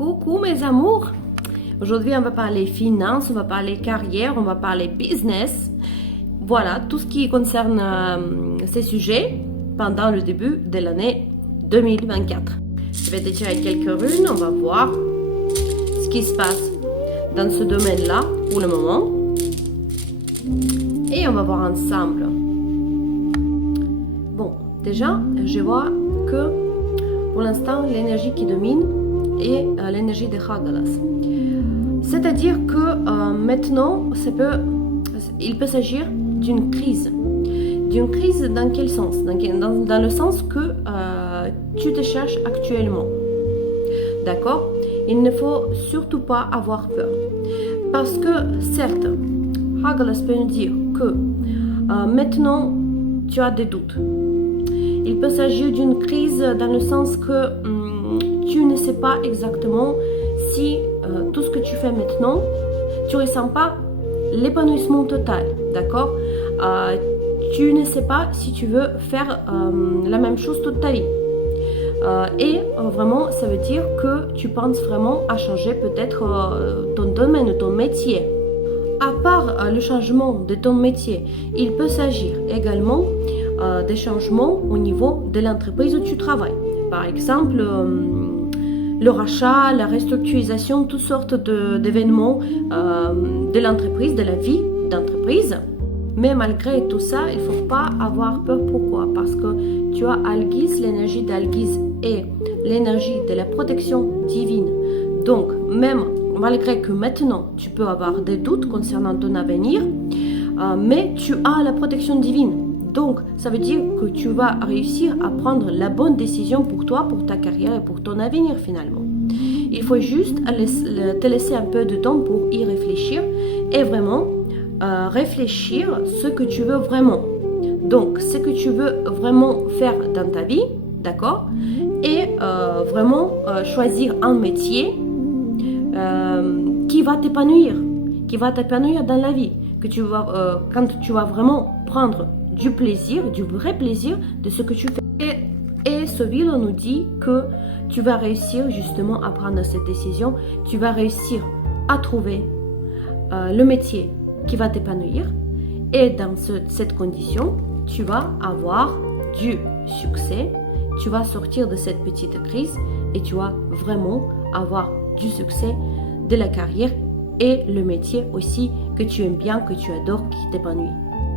Coucou mes amours. Aujourd'hui on va parler finance, on va parler carrière, on va parler business. Voilà, tout ce qui concerne ces sujets pendant le début de l'année 2024. Je vais te tirer quelques runes, on va voir ce qui se passe dans ce domaine-là pour le moment. Et on va voir ensemble. Bon, déjà, je vois que pour l'instant, l'énergie qui domine est l'énergie de Hagalas. C'est-à-dire que maintenant, il peut s'agir d'une crise. D'une crise dans quel sens? Dans le sens que tu te cherches actuellement. D'accord? Il ne faut surtout pas avoir peur. Parce que, certes, Hagalas peut nous dire que maintenant, tu as des doutes. Il peut s'agir d'une crise dans le sens que tu ne sais pas exactement si tout ce que tu fais maintenant, tu ne ressens pas l'épanouissement total, d'accord? Tu ne sais pas si tu veux faire la même chose toute ta vie. Et vraiment, ça veut dire que tu penses vraiment à changer peut-être ton domaine, ton métier. À part le changement de ton métier, il peut s'agir également des changements au niveau de l'entreprise où tu travailles. Par exemple, le rachat, la restructuration, toutes sortes d'événements de l'entreprise, de la vie d'entreprise. Mais malgré tout ça, il ne faut pas avoir peur. Pourquoi? Parce que tu as Algis, l'énergie d'Algis et l'énergie de la protection divine. Donc, même malgré que maintenant, tu peux avoir des doutes concernant ton avenir, mais tu as la protection divine. Donc, ça veut dire que tu vas réussir à prendre la bonne décision pour toi, pour ta carrière et pour ton avenir finalement. Il faut juste te laisser un peu de temps pour y réfléchir et vraiment réfléchir ce que tu veux vraiment. Donc, ce que tu veux vraiment faire dans ta vie, d'accord? Et vraiment choisir un métier qui va t'épanouir dans la vie. Que tu vas, quand tu vas vraiment prendre du plaisir, du vrai plaisir de ce que tu fais. Et ce Vilo nous dit que tu vas réussir justement à prendre cette décision, tu vas réussir à trouver le métier qui va t'épanouir et dans cette condition, tu vas avoir du succès, tu vas sortir de cette petite crise et tu vas vraiment avoir du succès de la carrière et le métier aussi que tu aimes bien, que tu adores, qui t'épanouit.